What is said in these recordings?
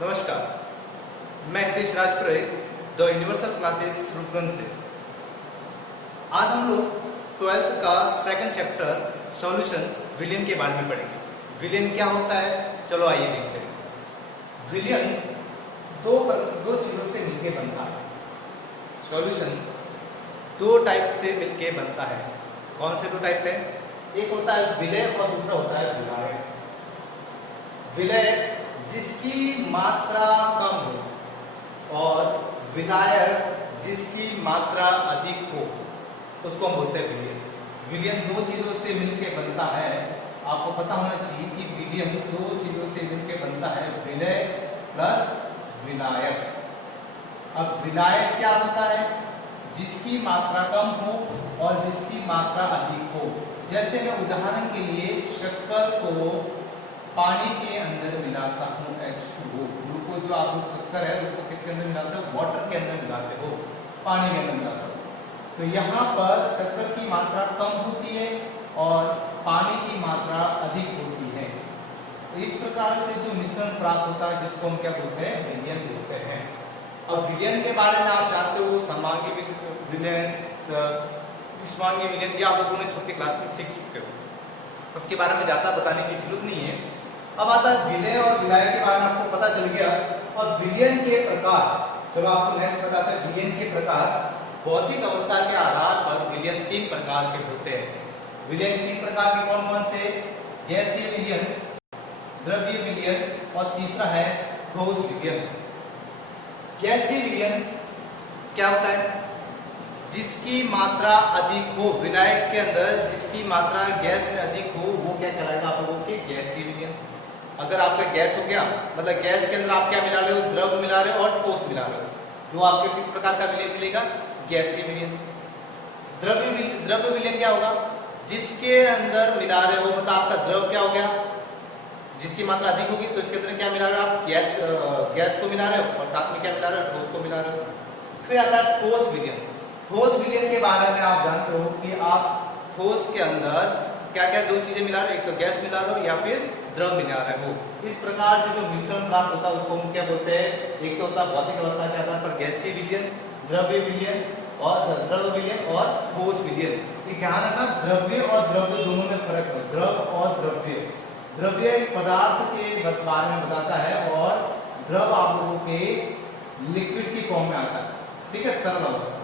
नमस्कार, मैं Hitesh Rajpure the universal classes Rupganj से। आज हम लोग 12th का सेकंड चैप्टर सॉल्यूशन विलियन के बारे में पढ़ेंगे। विलियन क्या होता है, चलो आइए देखते हैं। विलियन दो चीज़ों से मिलके बनता है। सॉल्यूशन दो टाइप से मिलके बनता है। कौन से दो टाइप है? एक होता है विलय और दूसरा होता है विलायक। विलय जिसकी मात्रा कम हो और विलायक जिसकी मात्रा अधिक हो, उसको हम बोलते हैं विलियन। विलियन दो चीज़ों से मिलके बनता है। आपको पता होना चाहिए कि विलियन दो चीज़ों से मिलके बनता है, विलय प्लस विलायक। अब विलायक क्या होता है? जिसकी मात्रा कम हो और जिसकी मात्रा अधिक हो। जैसे मैं उदाहरण के लिए शक्कर को पानी के अंदर मिलाता हूँ, H2O, ग्लूकोज जो आप लोग शक्कर है उसको किसके अंदर मिलाते हो? वाटर के अंदर मिलाते हो, पानी के अंदर मिलाते हो। तो यहाँ पर शक्कर की मात्रा कम होती है और पानी की मात्रा अधिक होती है। तो इस प्रकार से जो मिश्रण प्राप्त होता है, जिसको हम क्या बोलते हैं? विलियन बोलते हैं। अब विलियन के बारे में आप जानते हो, समांगी विलियन, विषमांगी विलियन, आप लोगों ने छोटी क्लास में सीख चुके हो, उसके बारे में ज़्यादा बताने की जरूरत नहीं है। अब आता है विलय और विलायक के बारे में आपको पता चल गया। और विलियन के प्रकार, चलो आपको नेक्स्ट बताते हैं विलियन के प्रकार। भौतिक अवस्था के आधार पर विलियन तीन प्रकार के होते हैं। विलियन तीन प्रकार के कौन कौन से? गैसीय विलियन, द्रव्य विलियन और तीसरा है ठोस विलियन। गैसीय विलियन क्या होता है? जिसकी मात्रा अधिक हो, विलायक के अंदर जिसकी मात्रा गैस में अधिक हो, वो क्या कहलाएगा? आप लोगों के गैसीय विलियन। अगर आपका गैस हो गया, मतलब गैस के अंदर आप क्या मिला रहे हो? द्रव मिला रहे हो और ठोस मिला रहे हो, जो आपके किस प्रकार का विलियन मिलेगा? गैसीय विलियन। द्रव्य विलियन क्या होगा? जिसके अंदर मिला रहे हो, मतलब आपका द्रव क्या हो गया? जिसकी मात्रा अधिक होगी तो इसके अंदर क्या मिला रहे हो? आप गैस को मिला रहे हो और साथ में क्या मिला रहे हो? ठोस को मिला रहे हो। फिर आता है ठोस विलियन। ठोस विलियन के बारे में आप जानते हो कि आप ठोस के अंदर क्या क्या दो चीजें मिला रहे हो? एक तो गैस मिला रहे हो या फिर द्रव मिला रहे हो। इस प्रकार से जो मिश्रण प्राप्त होता है उसको हम क्या बोलते हैं? एक तो होता है भौतिक अवस्था के आधार पर गैसीय विलियन, द्रव्य विलियन और द्रव विलियन और ठोस विलियन। ध्यान रखना, द्रव्य और द्रव्य दोनों में फर्क है। द्रव और द्रव्य, द्रव्य एक पदार्थ के बारे में बताता है और द्रव आप लोगों के लिक्विड की फॉर्म में आता है, ठीक है, तरल अवस्था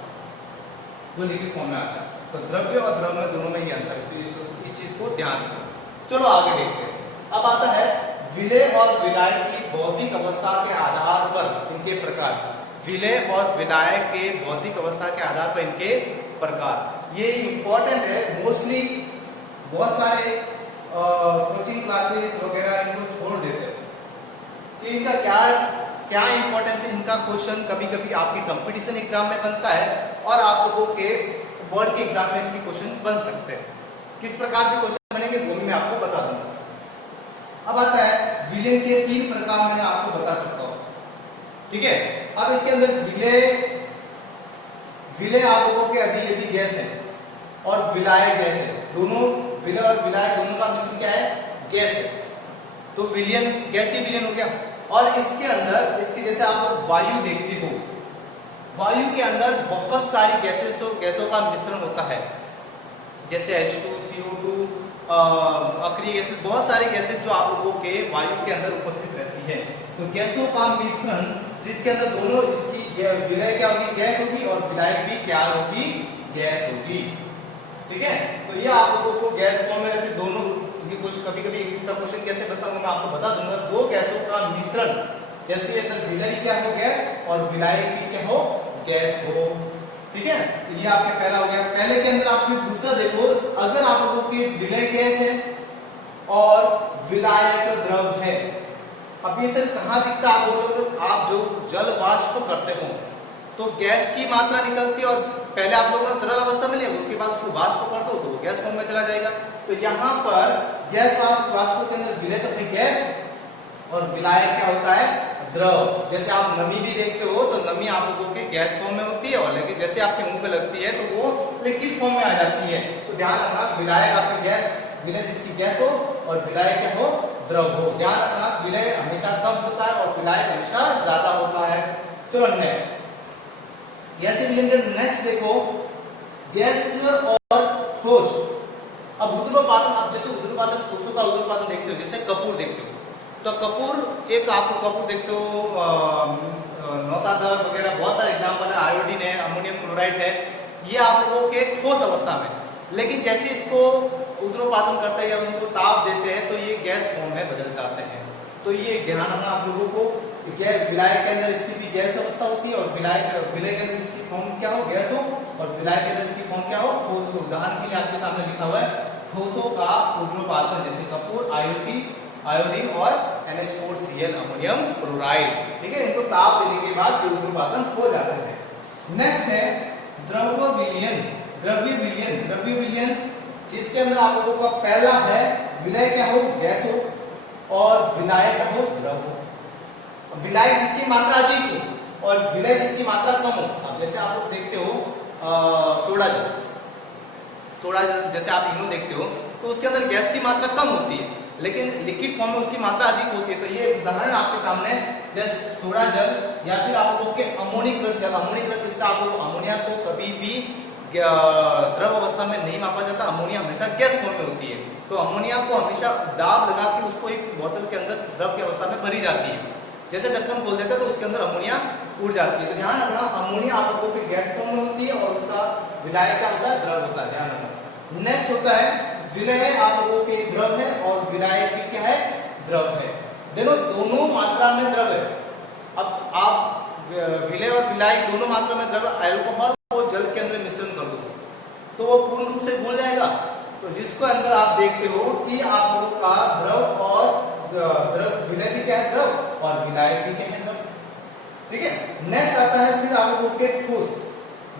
जो लिक्विड फॉर्म में आता है। तो द्रव्य और द्रव में दोनों में ही अंतर है, इस चीज को ध्यान रखना। चलो आगे देखते हैं। अब आता है विलय और विलायक की भौतिक अवस्था के आधार पर इनके प्रकार। विलय और विलायक के भौतिक अवस्था के आधार पर इनके प्रकार, ये इंपॉर्टेंट है। मोस्टली बहुत सारे कोचिंग क्लासेस वगैरह इनको छोड़ देते हैं कि इनका क्या इंपॉर्टेंस है। इनका क्वेश्चन कभी कभी आपके कंपटीशन एग्जाम में बनता है और आप लोगों के बोर्ड के एग्जाम में इसके क्वेश्चन बन सकते हैं। किस प्रकार के क्वेश्चन बनेंगे वो मैं आपको बता दूंगा। अब आता है विलयन के तीन प्रकार, मैंने आपको बता चुका हूं, ठीक है। अब इसके अंदर विलय आप लोगों के यदि गैस है और विलायक गैस है, दोनों विलय और विलायक दोनों का मिश्रण क्या है? गैस है, तो विलयन गैसीय विलयन हो गया। और इसके अंदर इसके जैसे आप लोग वायु देखते हो, वायु के अंदर बहुत सारी गैसों का मिश्रण होता है, जैसे H2, CO2, अक्रिय गैसें, बहुत सारी गैसें जो आप लोगों के वायु के अंदर उपस्थित रहती है। तो गैसों का मिश्रण जिसके अंदर दोनों, इसकी विलय क्या होगी? गैस होगी और विलायक भी क्या होगी? गैस होगी, ठीक है। तो ये आप लोगों को गैस फॉर्म में रहते दोनों। कुछ कभी कभी इसका क्वेश्चन कैसे बताऊंगा मैं आपको बता दूंगा। दो गैसों का मिश्रण, जैसे इधर विलय क्या हो गैस और विलायक भी क्या हो? गैस हो, ठीक है। तो ये आपका पहला हो गया। पहले के अंदर आपने दूसरा देखो, अगर आप लोगों की विलय गैस है और विलायक द्रव है, अब ये सर कहाँ दिखता है? आप बोलोगे आप जो जल वाष्प करते हो तो गैस की मात्रा निकलती है और पहले आप लोगों ने तरल अवस्था में लिया, उसके बाद उसको वाष्प कर दो तो गैस फॉर्म में चला जाएगा। तो यहाँ पर गैस वाष्प के अंदर विलय तो अपनी गैस और विलायक क्या होता है? द्रव। जैसे आप नमी भी देखते हो तो नमी आप लोगों के गैस फॉर्म में होती है और लेकिन जैसे आपके मुंह पे लगती है तो वो लिक्विड फॉर्म में आ जाती है। तो ध्यान रखना, विलायक आपकी गैस, विलय जिसकी गैस हो और विलायक क्या हो? द्रव हो। ध्यान रखना, विलय हमेशा कम होता है और विलायक हमेशा ज्यादा होता है। चलो नेक्स्ट, गैसीय विलयन के नेक्स्ट देखो, गैस और ठोस। अब ऊर्ध्वपातन, अब जैसे ऊर्ध्वपातन ठोसों का ऊर्ध्वपातन देखते हो, जैसे कपूर देखते हो, तो कपूर एक आपको कपूर देखते हो, नौसाधर वगैरह बहुत सारे एग्जाम्पल है, आयोडीन है, अमोनियम क्लोराइड है, ये आप लोगों के ठोस अवस्था में। लेकिन जैसे इसको ऊर्ध्वपातन करते हैं या उनको ताप देते हैं तो ये गैस फॉर्म में बदल जाते हैं। तो ये ध्यान रखना आप लोगों को, विलायक के अंदर इसकी भी गैस अवस्था होती है और विलय के अंदर इसकी फॉर्म क्या हो, गैस हो, और विलायक के अंदर इसकी फॉर्म क्या हो, ठोस हो। उदाहरण के लिए आपके सामने लिखा हुआ है ठोसों का ऊर्ध्वपातन, जैसे कपूर, आयोडीन और NH4Cl अमोनियम क्लोराइड। ठीक है, इनको ताप देने के बाद ऊर्ध्वपातन हो जाता है। नेक्स्ट है द्रव्य विलयन। द्रव्य विलयन जिसके अंदर आप लोगों का पहला है विलय क्या हो, गैस हो, और विलायक क्या हो, द्रव हो। विलायक जिसकी मात्रा अधिक हो और विलय जिसकी मात्रा कम हो। अब जैसे आप लोग देखते हो सोडा जल, जैसे आप इनो देखते हो तो उसके अंदर गैस की मात्रा कम होती है लेकिन लिक्विड फॉर्म में उसकी मात्रा अधिक होती है। तो ये उदाहरण आपके सामने, जैसे सोडा जल या फिर आप लोगों के अमोनिकृत जल। अमोनिकृत जिसका आप लोग अमोनिया को कभी भी द्रव अवस्था में नहीं मापा जाता, अमोनिया हमेशा गैस फॉर्म में होती है। तो अमोनिया को हमेशा दाब लगा के उसको एक बोतल के अंदर द्रव की अवस्था में भरी जाती है। जैसे ढक्कन खोल देते हैं तो उसके अंदर अमोनिया उड़ जाती है। तो ध्यान रखना, अमोनिया आप लोगों के गैस फॉर्म में होती है और उसका विलायक क्या होता है, द्रव होता है। ध्यान रखना। नेक्स्ट होता है विलय, आप लोगों के द्रव है और विलायक क्या है, द्रव है। दोनों मात्रा में द्रव है। अब आप विलय और विलायक दोनों मात्रा में द्रव, अल्कोहल को जल के अंदर मिश्रण कर दो तो वो पूर्ण रूप से घुल जाएगा। तो जिसको अंदर आप देखते हो कि आप लोगों का द्रव और द्रव, विलय भी क्या है, द्रव, और विलायक भी क्या है, द्रव। ठीक है, नेक्स्ट आता है फिर आप लोगों के ठोस।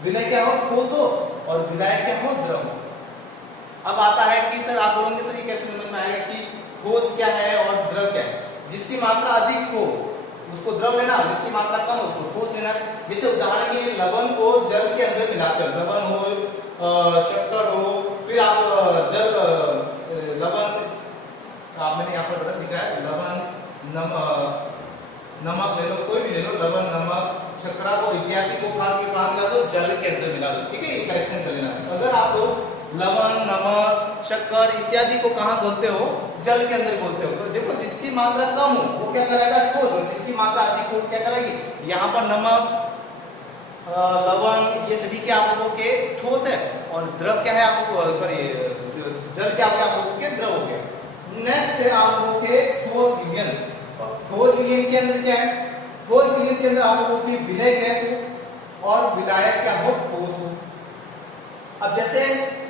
विलय क्या हो, ठोस हो, और विलायक क्या हो, द्रव हो। अब आता है कि सर आप बोलेंगे सर ये कैसे समझ में आएगा कि ठोस क्या है और द्रव क्या है। जिसकी मात्रा अधिक हो उसको द्रव लेना, जिसकी मात्रा कम हो उसको ठोस लेना। जैसे उदाहरण के लिए लवण को जल के अंदर मिलाकर, लवण हो, शक्कर हो, फिर आप जल लवण, मैंने यहाँ पर लिखा है लवण, नमक ले लो, कोई भी ले लो, लवण, नमक, शर्करा को इत्यादि को खा के कहाँ मिला दो, जल के अंदर मिला दो। ठीक है, ये करेक्शन कर लेना। अगर आप लोग लवण, नमक, शक्कर इत्यादि को कहाँ घोलते हो, जल के अंदर घोलते हो। तो देखो जिसकी मात्रा कम हो वो क्या करेगा, ठोस, और जिसकी मात्रा अधिक हो क्या करेगी। यहाँ पर नमक, लवण, ये सभी क्या आप लोगों के ठोस है और द्रव क्या है, आपको सॉरी जल क्या हो गया, आप लोगों के द्रव हो गया। नेक्स्ट है आप लोगों के ठोस विलयन। ठोस विलयन के अंदर क्या है, ठोस विलयन के अंदर आप लोगों की विलय गैस हो और विलायक क्या हो, ठोस हो। अब जैसे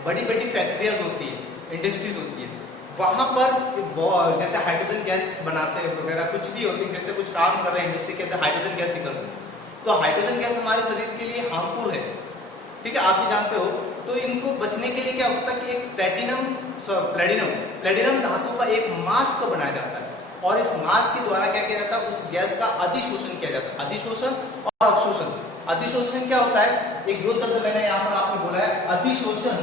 बड़ी बड़ी फैक्ट्रियां होती है, इंडस्ट्रीज होती है, वहां पर जैसे हाइड्रोजन गैस बनाते हैं वगैरह कुछ भी होती है, जैसे कुछ काम कर रहे हैं इंडस्ट्री के अंदर, हाइड्रोजन गैस निकल रही है, तो हाइड्रोजन गैस हमारे शरीर के लिए हार्मफुल है। ठीक है, आप भी जानते हो। तो इनको बचने के लिए क्या होता है कि एक प्लेटिनम धातु का एक मास्क बनाया जाता है और इस मास्क के द्वारा क्या किया जाता है, उस गैस का अधिशोषण किया जाता है। अधिशोषण और अवशोषण। अधिशोषण क्या होता है, एक दो शब्द मैंने यहाँ पर आपको बोला है, अधिशोषण,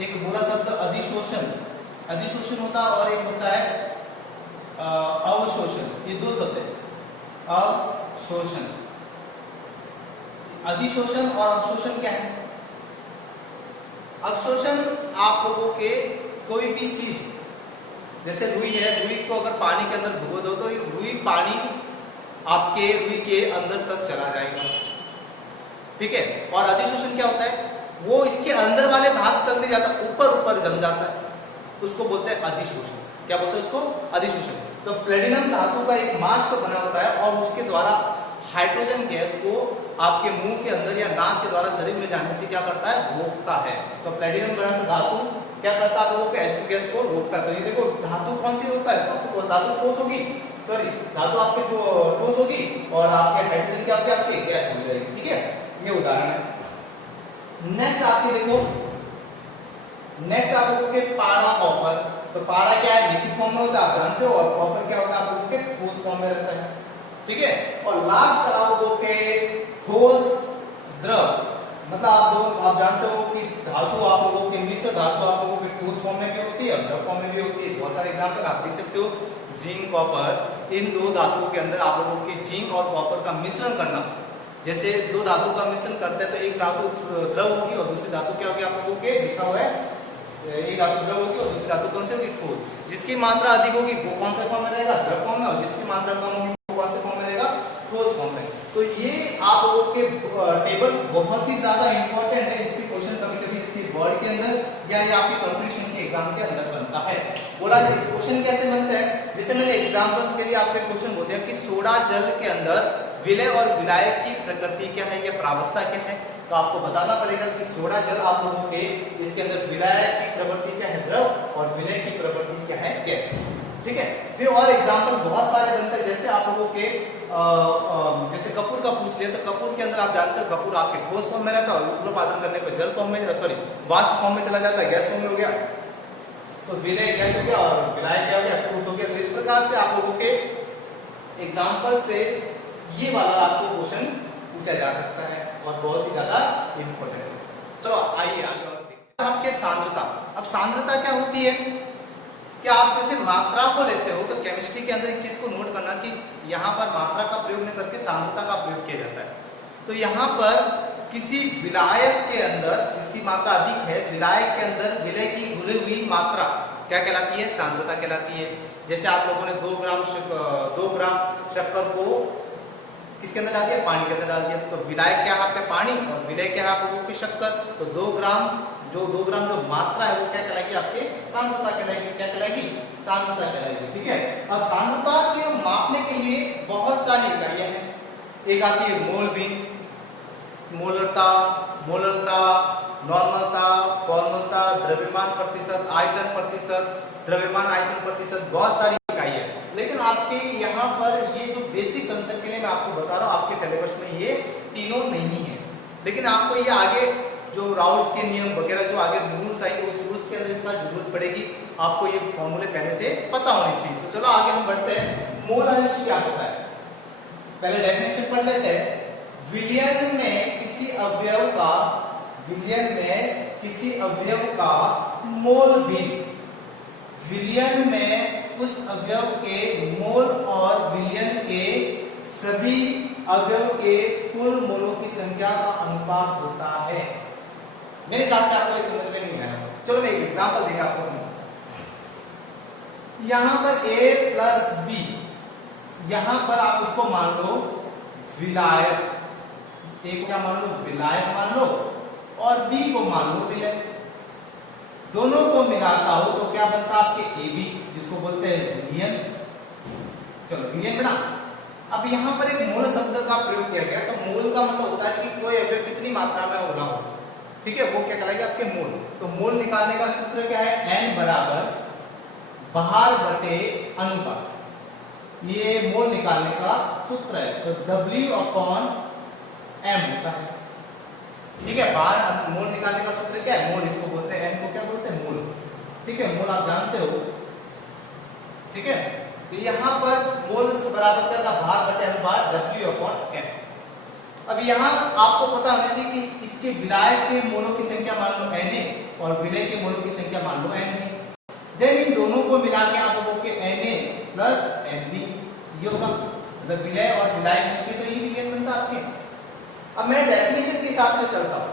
एक बोला शब्द अधिशोषण, अधिशोषण होता है और एक होता है अवशोषण। ये दो शब्द है, अवशोषण। अधिशोषण और अवशोषण क्या है। अवशोषण आप लोगों के कोई भी चीज, जैसे रुई है, रुई को अगर पानी के अंदर भिगो दो तो रुई पानी आपके रुई के अंदर तक चला जाएगा। ठीक है, और अधिशोषण क्या होता है, वो इसके अंदर वाले भाग तक नहीं जाता, ऊपर ऊपर जम जाता है, उसको बोलते हैं अधिशोषण। क्या बोलते हैं उसको, अधिशोषण। तो प्लेटिनम धातु का एक मास्क बना होता है और उसके द्वारा हाइड्रोजन गैस को आपके मुंह के अंदर या नाक के द्वारा शरीर में जाने से क्या करता है, रोकता है। तो प्लेटिनम बना सा धातु क्या करता है, लोगों के H2 गैस को रोकता है। तो ये देखो धातु कौन सी होता है, धातु ठोस होगी, सॉरी धातु आपके ठोस होगी और आपके हाइड्रोजन क्या होगी, आपके गैस हो जाएगी। ठीक है, ये उदाहरण है। नेक्स्ट आपके देखो, नेक्स्ट आप लोगों के पारा, कॉपर। तो पारा क्या है, लिक्विड फॉर्म में होता है, आप जानते हो, और कॉपर क्या होता है, आप लोगों के ठोस फॉर्म में रहता है। ठीक है, और लास्ट आप लोगों के ठोस, द्रव, मतलब आप जानते हो कि धातु आप लोगों के मिश्र धातु आप लोगों के ठोस फॉर्म में भी होती है और द्रव फॉर्म में भी होती है। बहुत सारे एग्जांपल आप देख सकते हो, जिंक कॉपर, इन दो धातुओं के अंदर आप लोगों के जिंक और कॉपर का मिश्रण करना, जैसे दो धातु का मिश्रण करते हैं तो एक धातु द्रव होगी और दूसरी धातु क्या होगी, आप लोगों के लिखा हुआ है, एक धातु द्रव होगी और दूसरी धातु कौन सी होगी, ठोस। जिसकी मात्रा अधिक होगी वो कौन से फॉर्म में रहेगा, द्रव फॉर्म में, और जिसकी मात्रा कम होगी वो कौन से फॉर्म में रहेगा, ठोस फॉर्म में। तो ये आप लोगों के टेबल बहुत ही ज्यादा इंपॉर्टेंट है, इसके क्वेश्चन कभी कभी इसके बोर्ड के अंदर या ये आपकी कंपटीशन के एग्जाम के अंदर बनता है। बोला जाए क्वेश्चन कैसे बनता है, जैसे मैंने एग्जाम्पल के लिए आपके क्वेश्चन बोल दिया कि सोडा जल के अंदर विलय और विलायक की प्रकृति क्या है या प्रावस्था क्या है, तो आपको बताना पड़ेगा कि सोडा जल आप लोगों के इसके अंदर विलायक की प्रवृत्ति क्या है, द्रव, और विलय की प्रवृत्ति क्या है, गैस। ठीक है, फिर और एग्जांपल बहुत सारे बनते हैं, जैसे आप लोगों के जैसे कपूर का पूछ लिया तो कपूर के अंदर आप जानते हो कपूर आपके ठोस फॉर्म में रहता है, उत्प्लावन करने पर जल फॉर्म में, सॉरी वाष्प फॉर्म में चला जाता है, गैस फॉर्म में हो गया, तो विलय गैस हो गया और विलायक क्या हो गया, ठोस हो गया। तो इस प्रकार से आप लोगों के एग्जाम्पल से ये वाला आपको क्वेश्चन पूछा जा सकता है और बहुत ही ज्यादा इंपॉर्टेंट है। चलो आइए आगे बढ़ते हैं। आपके सांद्रता, अब सांद्रता क्या होती है कि आप जैसे मात्रा को लेते हो तो केमिस्ट्री के अंदर एक चीज को नोट करना कि यहाँ पर मात्रा का प्रयोग नहीं करके सांद्रता का प्रयोग किया जाता है। तो यहाँ पर किसी विलायक के अंदर जिसकी मात्रा अधिक है, विलायक के अंदर विलय की घुली हुई मात्रा क्या कहलाती है, सांद्रता कहलाती है। जैसे आप लोगों ने 2 ग्राम शक्कर को किसके अंदर डाल दिया, पानी के अंदर डाल दिया, तो विलायक क्या है आपका पानी और विलय क्या है आप लोगों की शक्कर, तो 2 ग्राम जो मात्रा है वो क्या कहलाएगी, आपके सांद्रता कहलाएगी। क्या कहलाएगी, सांद्रता कहलाएगी। ठीक है, अब सांद्रता के मापने के लिए बहुत सारी इकाइयां हैं। एक आती है मोलविन, मोलरता, नॉर्मलता, फॉर्मलता, द्रव्यमान प्रतिशत, आयतन प्रतिशत, द्रव्यमान आयतन प्रतिशत, बहुत सारी इकाई है। लेकिन आपके यहाँ पर ये जो बेसिक कंसेप्ट के लिए मैं आपको बता रहा हूँ, आपके सिलेबस में ये तीनों नहीं है, लेकिन आपको ये आगे जो राउल्स के नियम वगैरह जो आगे रूल्स आएंगे उस रूल्स के अंदर इसका जरूरत पड़ेगी, आपको ये फॉर्मूले पहले से पता होने चाहिए। तो चलो आगे हम बढ़ते हैं। मोल अंश क्या होता है, पहले डेफिनेशन पढ़ लेते हैं। विलयन में किसी अवयव का मोल भिन्न, विलयन में उस अवयव के मोल और विलयन के सभी अवयव के कुल मोलों की संख्या का अनुपात होता है। मेरे हिसाब से आपको ये समझ में नहीं आया, चलो मैं एक एग्जांपल देंगे आपको समझ। यहां पर A प्लस B, यहां पर आप उसको मान लो विलायक, A को क्या मान लो, विलायक मान लो, और B को मान लो विलय। दोनों को मिलाता हो तो क्या बनता है आपके AB, जिसको बोलते हैं विलयन। चलो विलयन बना। अब यहाँ पर एक मोल शब्द का प्रयोग किया गया, तो मोल का मतलब होता है कि कोई अवयव कितनी मात्रा में हो रहा हो, ठीक है, वो क्या कहलाएगा आपके मोल। तो मोल निकालने का सूत्र क्या है, N बराबर भार बटे अनुपात, ये मोल निकालने का सूत्र है। तो W अपॉन M होता है, ठीक है। भार मोल निकालने का सूत्र क्या है, मोल, इसको बोलते हैं, N को क्या बोलते हैं, मोल, ठीक है, मोल आप जानते हो, ठीक है। तो यहाँ पर मोल बराबर क्या था, भार बटे अनुपात W अपॉन M। अब यहाँ आपको पता होना चाहिए कि इसके विलायक के मोलों की संख्या मान लो Na और विलय के मोलों की संख्या मान लो Nb। देन इन दोनों को मिला के आप लोगों के Na प्लस Nb ये होगा, मतलब विलय और विलायक मिलके तो ये विलयन बनता आपके। अब मैं डेफिनेशन के हिसाब से चलता हूँ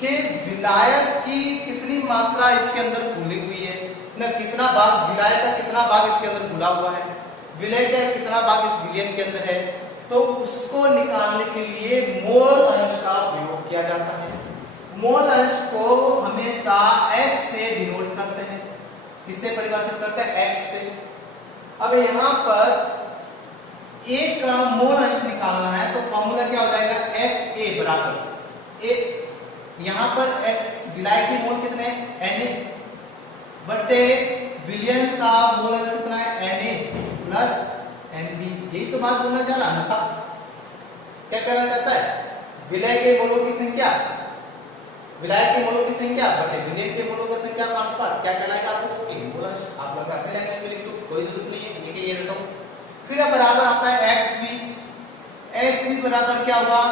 कि विलायक की कितनी मात्रा इसके अंदर घुली हुई है, ना कितना भाग विलायक का कितना भाग इसके अंदर घुला हुआ है, विलय का कितना भाग इस विलयन के अंदर है, तो उसको निकालने के लिए मोल अंश का प्रयोग किया जाता है। मोल अंश को हमेशा x से डिनोट करते हैं, किससे परिभाषित करते हैं, x से। अब यहाँ पर एक का मोल अंश निकालना है तो फॉर्मूला क्या हो जाएगा, XA बराबर ए, यहाँ पर x विलायक के मोल कितने हैं, Na बटे विलयन का मोल अंश कितना है, Na प्लस Nb। यही तो बात बोलना चाह रहा था, क्या करना चाहता है, विलय के मोलों की संख्या, विलायक के मोलों की संख्या बटे विलयन के मोलों की संख्या का अनुपात क्या कहलाएगा आपको, मोल अंश। आप लोग अपने लैंग्वेज में लिख दो, कोई जरूरत नहीं है लिखे ये रखो। फिर बराबर आता है XB, XB बराबर क्या होगा,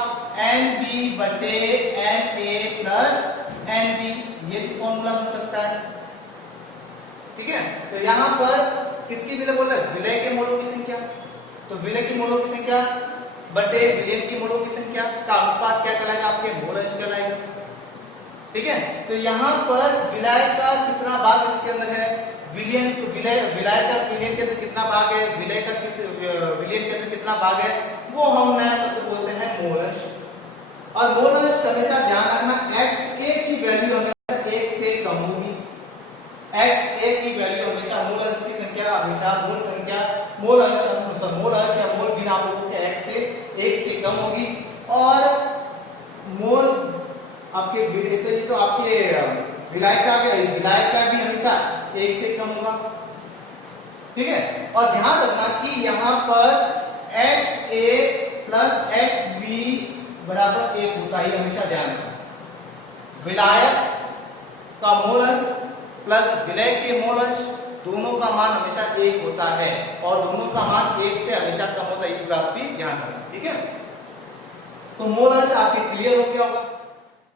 एन बी बटे N A plus N B, ये भी फॉर्मूला बन सकता है। ठीक है, तो यहां पर किसकी विलय बोल रहे हैं, विलय के मोलों की संख्या, तो विलय की मोलों की संख्या बटे विलयन की मोलों की संख्या का अनुपात क्या कहलाएगा, आपके मोल अंश कहलाएगा। ठीक है, तो यहां पर विलय का कितना भाग इसके अंदर है, विलयन विलय का विलयन के अंदर कितना भाग है, विलय का विलयन के अंदर कितना भाग है, वो हम नया शब्द बोलते हैं मोल अंश। और मोल अंश हमेशा ध्यान रखना, xa की वैल्यू हमेशा 1 से कम होगी। xa की वैल्यू हमेशा मोल अंश की संख्या, हमेशा मोल संख्या मोल अंश या मोल भिन्न आप लोगों के 1 से कम होगी। और मोल आपके तो आपके विलय का भी हमेशा 1 से कम होगा। ठीक है, और ध्यान रखना कि यहाँ पर xa प्लस xb बराबर 1 होता है, हमेशा ध्यान रखना। विलायक का मोल अंश प्लस विलय के मोल अंश दोनों का मान हमेशा 1 होता है, और दोनों का मान 1 से हमेशा कम होता है, इस बात भी ध्यान रखना। ठीक है, तो मोल अंश आपके क्लियर हो गया होगा।